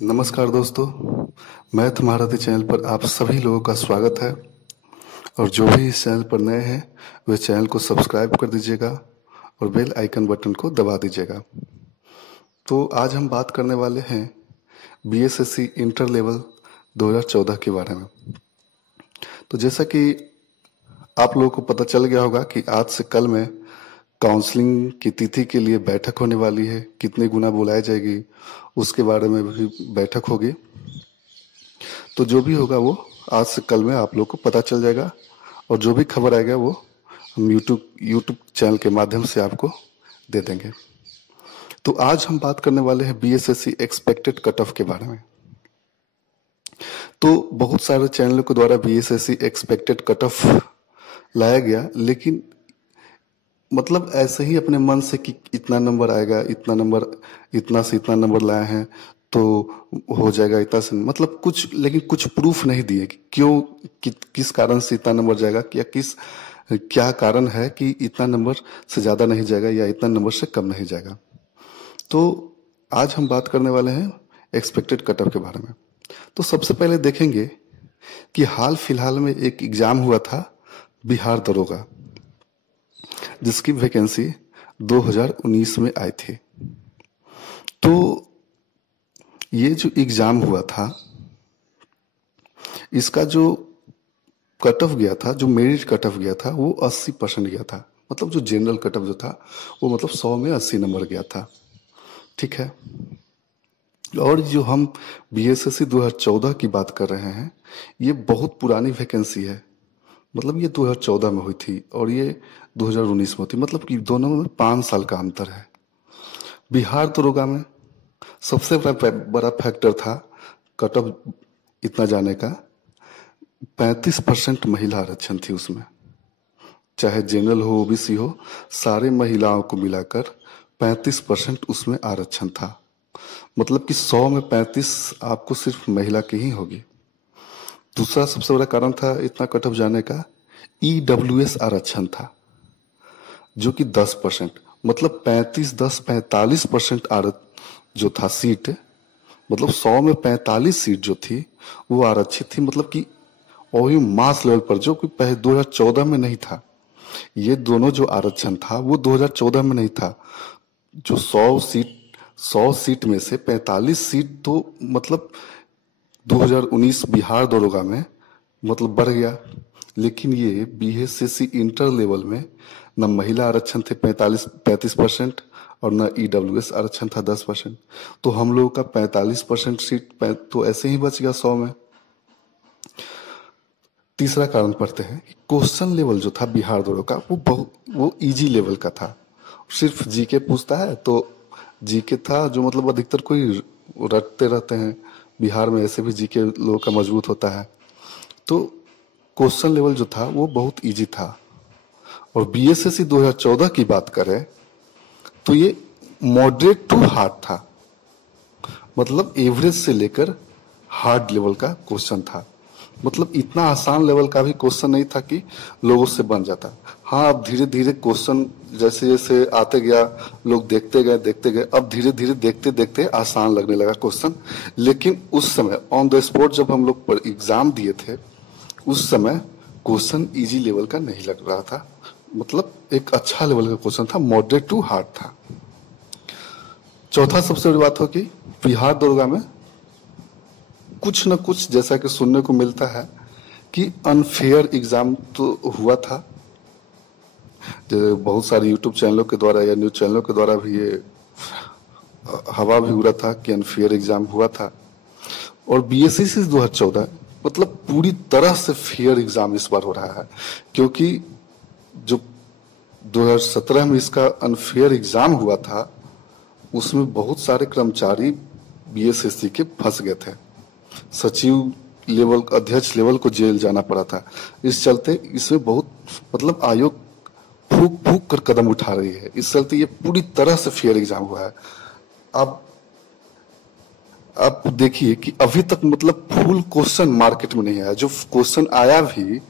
नमस्कार दोस्तों, मैथ महारथी चैनल पर आप सभी लोगों का स्वागत है। और जो भी इस चैनल पर नए हैं वे चैनल को सब्सक्राइब कर दीजिएगा और बेल आइकन बटन को दबा दीजिएगा। तो आज हम बात करने वाले हैं बीएसएससी इंटर लेवल 2014 के बारे में। तो जैसा कि आप लोगों को पता चल गया होगा कि आज से कल में काउंसलिंग की तिथि के लिए बैठक होने वाली है। कितने गुना बुलाई जाएगी उसके बारे में भी बैठक होगी। तो जो भी होगा वो आज से कल में आप लोग को पता चल जाएगा और जो भी खबर आएगा वो हम यूट्यूब चैनल के माध्यम से आपको दे देंगे। तो आज हम बात करने वाले हैं बीएसएससी एक्सपेक्टेड कट ऑफ के बारे में। तो बहुत सारे चैनलों के द्वारा बीएसएससी एक्सपेक्टेड कट ऑफ लाया गया, लेकिन मतलब ऐसे ही अपने मन से कि इतना नंबर आएगा, इतना नंबर, इतना से इतना नंबर लाए हैं तो हो जाएगा इतना से, मतलब कुछ, लेकिन कुछ प्रूफ नहीं दिए कि क्यों किस कारण से इतना नंबर जाएगा, क्या कारण है कि इतना नंबर से ज़्यादा नहीं जाएगा या इतना नंबर से कम नहीं जाएगा। तो आज हम बात करने वाले हैं एक्सपेक्टेड कट ऑफ के बारे में। तो सबसे पहले देखेंगे कि हाल फिलहाल में एक एग्जाम हुआ था बिहार दरोगा, जिसकी वैकेंसी 2019 में आई थी। तो ये जो एग्जाम हुआ था इसका जो कट ऑफ गया था, जो मेरिट कट ऑफ गया था वो 80% गया था। मतलब जो जनरल कट ऑफ जो था वो मतलब 100 में 80 नंबर गया था। ठीक है। और जो हम बीएसएससी 2014 की बात कर रहे हैं ये बहुत पुरानी वैकेंसी है। मतलब ये 2014 में हुई थी और ये 2019 में हुई थी, मतलब कि दोनों में 5 साल का अंतर है। बिहार दरोगा में सबसे बड़ा फैक्टर था कट ऑफ इतना जाने का, 35% महिला आरक्षण थी उसमें। चाहे जनरल हो, ओबीसी हो, सारे महिलाओं को मिलाकर 35% उसमें आरक्षण था। मतलब कि 100 में 35 आपको सिर्फ महिला की ही होगी। दूसरा सबसे बड़ा कारण था इतना कट ऑफ जाने का, ईडब्ल्यूएस आरक्षण था जो कि 10%, मतलब 45% जो था सीट, मतलब 100 में 45 सीट जो थी वो आरक्षित थी। मतलब कि वही मास लेवल पर, जो कि पहले 2014 में नहीं था। ये दोनों जो आरक्षण था वो 2014 में नहीं था। जो 100 सीट में से 45 सीट तो मतलब 2019 बिहार दरोगा में मतलब बढ़ गया। लेकिन ये बीएसएससी इंटर लेवल में न महिला आरक्षण थे 35% और न ईडब्ल्यूएस आरक्षण था 10%। तो हम लोगों का 45% सीट तो ऐसे ही बच गया 100 में। तीसरा कारण पढ़ते हैं कि क्वेश्चन लेवल जो था बिहार दरोगा का वो इजी लेवल का था। सिर्फ जीके पूछता है तो जीके था, जो मतलब अधिकतर कोई रटते रहते हैं। बिहार में ऐसे भी जीके लोगों का मजबूत होता है। तो क्वेश्चन लेवल जो था वो बहुत इजी था। और बीएसएससी 2014 की बात करें तो ये मॉडरेट टू हार्ड था, मतलब एवरेज से लेकर हार्ड लेवल का क्वेश्चन था। मतलब इतना आसान लेवल का भी क्वेश्चन नहीं था कि लोगों से बन जाता। हाँ, अब धीरे धीरे क्वेश्चन जैसे जैसे आते गया, लोग देखते गए, अब धीरे धीरे देखते देखते आसान लगने लगा क्वेश्चन। लेकिन उस समय ऑन द स्पॉट जब हम लोग पर एग्जाम दिए थे उस समय क्वेश्चन इजी लेवल का नहीं लग रहा था, मतलब एक अच्छा लेवल का क्वेश्चन था, मॉडरेट टू हार्ड था। चौथा सबसे बड़ी बात हो कि बिहार दरोगा में कुछ न कुछ जैसा कि सुनने को मिलता है कि अनफेयर एग्जाम तो हुआ था। बहुत सारे यूट्यूब चैनलों के द्वारा या न्यूज चैनलों के द्वारा भी ये हवा भी उड़ा था कि अनफेयर एग्जाम हुआ था। और बीएसएससी 2014 मतलब पूरी तरह से फेयर एग्जाम इस बार हो रहा है, क्योंकि जो 2017 में इसका अनफेयर एग्जाम हुआ था उसमें बहुत सारे कर्मचारी बीएसएससी के फंस गए थे। सचिव लेवल, अध्यक्ष लेवल को जेल जाना पड़ा था। इस चलते इसमें बहुत मतलब आयोग फूक फूक कर कदम उठा रही है। इस चलते ये पूरी तरह से फेयर एग्जाम हुआ है। अब आप देखिए कि अभी तक मतलब फुल क्वेश्चन मार्केट में नहीं आया। जो क्वेश्चन आया भी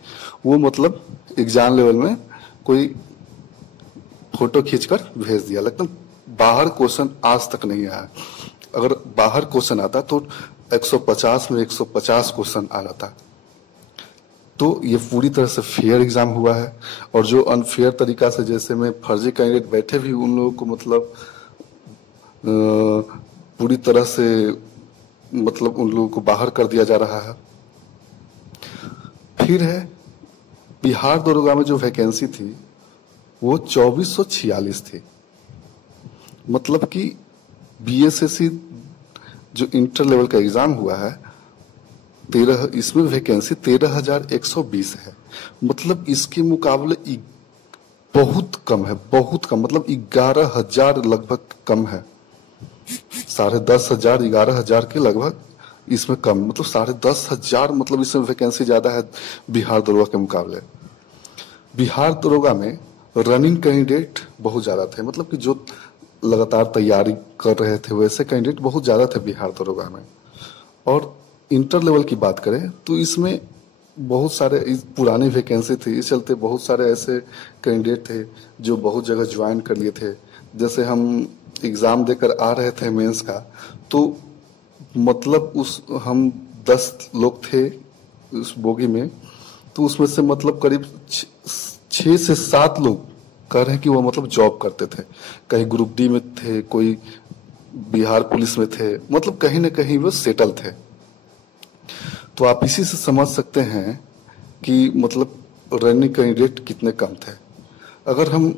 वो मतलब एग्जाम लेवल में कोई फोटो खींचकर भेज दिया, लेकिन बाहर क्वेश्चन आज तक नहीं आया। अगर बाहर क्वेश्चन आता तो 150 में 150 क्वेश्चन आ रहा था। तो ये पूरी तरह से फेयर एग्जाम हुआ है। और जो अनफेयर तरीका से जैसे में फर्जी कैंडिडेट बैठे भी उन लोगों को मतलब पूरी तरह से मतलब उन लोगों को बाहर कर दिया जा रहा है। फिर है बिहार दरोगा में जो वैकेंसी थी वो 2446 थी। मतलब कि बीएसएससी जो इंटर लेवल का एग्जाम हुआ है 13, इसमें वैकेंसी 13,120 है। मतलब इसके मुकाबले बहुत कम है, बहुत कम, मतलब 11,000 लगभग कम है। 10,500 11,000 के लगभग इसमें कम, मतलब 10,500 मतलब इसमें वैकेंसी ज्यादा है बिहार दरोगा के मुकाबले। बिहार दरोगा में रनिंग कैंडिडेट बहुत ज्यादा थे, मतलब कि जो लगातार तैयारी कर रहे थे वैसे कैंडिडेट बहुत ज्यादा थे बिहार दरोगा में। और इंटर लेवल की बात करें तो इसमें बहुत सारे पुरानी वैकेंसी थी, इस चलते बहुत सारे ऐसे कैंडिडेट थे जो बहुत जगह ज्वाइन कर लिए थे। जैसे हम एग्जाम देकर आ रहे थे मेंस का, तो मतलब हम 10 लोग थे उस बोगी में, तो उसमें से मतलब करीब 6 से 7 लोग कह रहे हैं कि वो मतलब जॉब करते थे। कहीं ग्रुप डी में थे, कोई बिहार पुलिस में थे, मतलब कहीं ना कहीं वो सेटल थे। तो आप इसी से समझ सकते हैं कि मतलब रनिंग कैंडिडेट कितने कम थे। अगर हम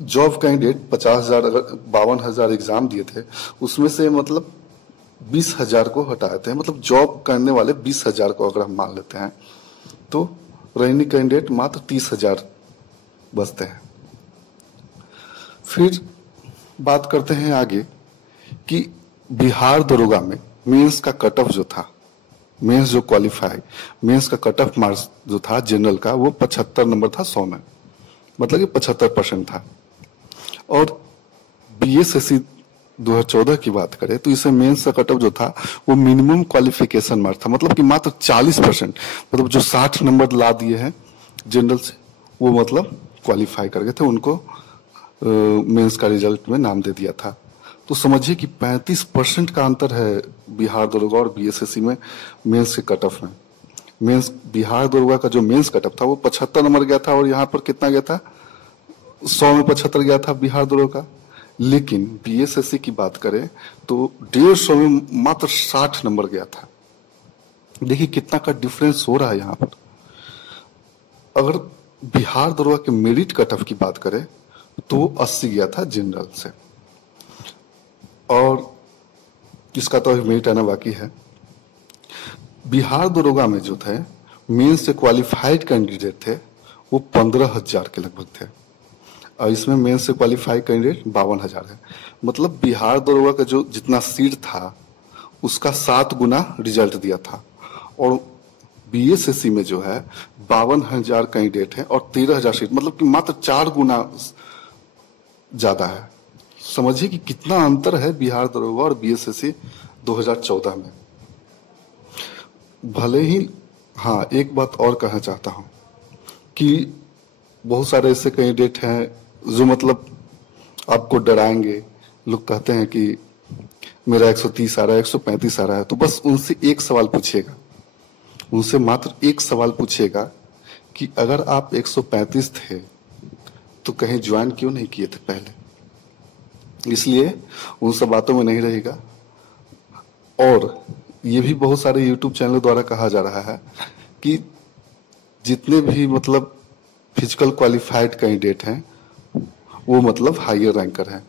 जॉब कैंडिडेट 50,000 अगर 52,000 एग्जाम दिए थे, उसमें से मतलब 20,000 को हटाते हैं, मतलब जॉब करने वाले 20,000 को अगर हम मान लेते हैं तो रनिंग कैंडिडेट मात्र 30,000 बचते हैं। फिर बात करते हैं आगे कि बिहार दरोगा में मेंस का कट ऑफ जो था, मेंस जो क्वालिफाई, मेंस का कट ऑफ मार्क्स जो था जनरल का वो 75 नंबर था 100 में, मतलब कि 75% था। और बीएसएससी 2014 की बात करें तो इसमें मेंस का कट ऑफ जो था वो मिनिमम क्वालिफिकेशन मार्क था, मतलब कि मात्र 40%, मतलब जो 60 नंबर ला दिए हैं जनरल से वो मतलब क्वालिफाई कर गए थे, उनको मेंस का रिजल्ट में नाम दे दिया था। तो समझिए कि 35% का अंतर है बिहार दरोगा और बीएसएससी में मेंस के कट ऑफ में। मेंस बिहार दरोगा का जो मेंस कट ऑफ था वो 75 नंबर गया था और यहाँ पर कितना गया था, 100 में 75 गया था बिहार दरोगा। लेकिन बीएसएससी की बात करें तो 150 में मात्र 60 नंबर गया था। देखिए कितना का डिफरेंस हो रहा है यहाँ पर। अगर बिहार दरोगा के मेरिट कट ऑफ की बात करें तो 80 गया था जनरल से, और इसका तो अभी मेरिट आना बाकी है। बिहार दरोगा में जो थे मेंस से क्वालिफाइड कैंडिडेट थे वो 15,000 के लगभग थे, और इसमें मेंस से क्वालिफाइड कैंडिडेट 52,000 है। मतलब बिहार दरोगा का जो जितना सीट था उसका 7 गुना रिजल्ट दिया था। और बीएसएससी में जो है 52,000 कैंडिडेट है और 13,000 सीट, मतलब कि मात्र 4 गुना ज्यादा है। समझिए कि कितना अंतर है बिहार दरोगा और बीएसएससी 2014 में। भले ही हाँ, एक बात और कहना चाहता हूं कि बहुत सारे ऐसे कैंडिडेट हैं जो मतलब आपको डराएंगे। लोग कहते हैं कि मेरा 130 आ रहा है, 135 आ रहा है, तो बस उनसे एक सवाल पूछिएगा, उनसे मात्र एक सवाल पूछिएगा कि अगर आप 135 थे तो कहीं ज्वाइन क्यों नहीं किए थे पहले। इसलिए उन सब बातों में नहीं रहेगा। और ये भी बहुत सारे यूट्यूब चैनल द्वारा कहा जा रहा है कि जितने भी मतलब फिजिकल क्वालिफाइड कैंडिडेट हैं वो मतलब हायर रैंकर हैं।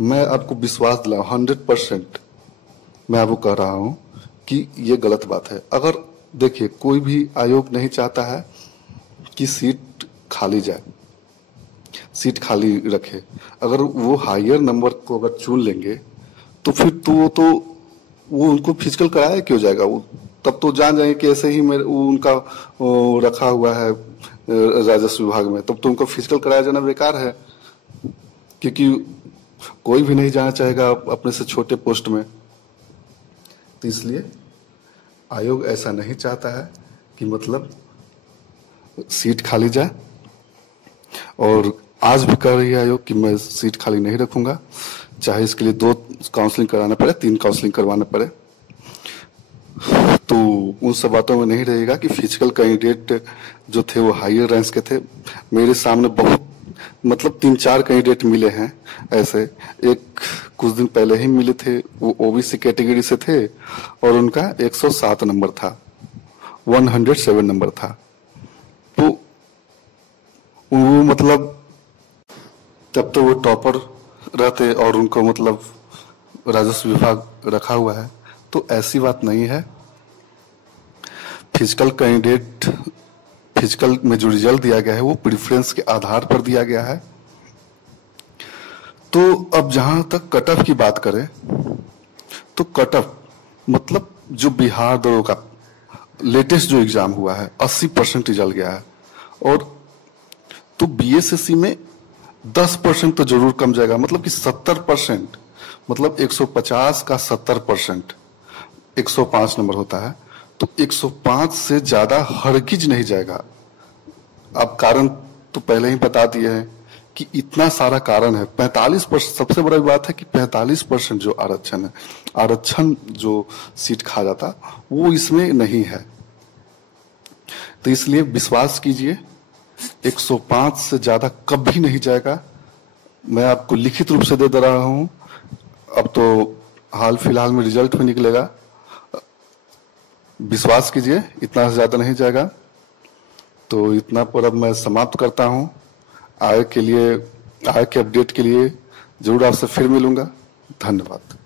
मैं आपको विश्वास दिलाऊं 100% मैं आपको कह रहा हूं कि ये गलत बात है। अगर देखिए कोई भी आयोग नहीं चाहता है कि सीट खाली जाए, सीट खाली रखे। अगर वो हायर नंबर को अगर चुन लेंगे तो फिर तो वो उनको फिजिकल कराया क्यों जाएगा। वो तब तो जान जाएंगे कि ऐसे ही मेरे वो उनका रखा हुआ है राजस्व विभाग में, तब तो उनको फिजिकल कराया जाना बेकार है, क्योंकि कोई भी नहीं जाना चाहेगा अपने से छोटे पोस्ट में। तो इसलिए आयोग ऐसा नहीं चाहता है कि मतलब सीट खाली जाए, और आज भी कह रही है आयोग कि मैं सीट खाली नहीं रखूंगा। चाहे इसके लिए 2 काउंसलिंग कराना पड़े, 3 काउंसलिंग करवाना पड़े। तो उन सब बातों में नहीं रहेगा कि फिजिकल कैंडिडेट जो थे वो हायर रैंक के थे। मेरे सामने बहुत मतलब 3-4 कैंडिडेट मिले हैं ऐसे। एक कुछ दिन पहले ही मिले थे, वो ओबीसी कैटेगरी से थे और उनका 107 नंबर था, 107 नंबर था। तो वो मतलब तब तो वो टॉपर रहते और उनको मतलब राजस्व विभाग रखा हुआ है। तो ऐसी बात नहीं है। फिजिकल कैंडिडेट, फिजिकल में जो रिजल्ट दिया गया है वो प्रेफरेंस के आधार पर दिया गया है। तो अब जहां तक कट ऑफ की बात करें तो कट ऑफ मतलब जो बिहार दरोगा का लेटेस्ट जो एग्जाम हुआ है 80% रिजल्ट गया है। और तो बीएसएससी में 10% तो जरूर कम जाएगा, मतलब कि 70%, मतलब 150 का 70%, 105 नंबर होता है। तो 105 से ज्यादा हरगिज नहीं जाएगा। अब कारण तो पहले ही बता दिए हैं कि इतना सारा कारण है। 45%, सबसे बड़ी बात है कि 45% जो आरक्षण है, आरक्षण जो सीट खा जाता वो इसमें नहीं है। तो इसलिए विश्वास कीजिए 105 से ज्यादा कभी नहीं जाएगा। मैं आपको लिखित रूप से दे रहा हूं। अब तो हाल फिलहाल में रिजल्ट भी निकलेगा। विश्वास कीजिए इतना से ज्यादा नहीं जाएगा। तो इतना पर अब मैं समाप्त करता हूं। आगे के अपडेट के लिए जरूर आपसे फिर मिलूंगा। धन्यवाद।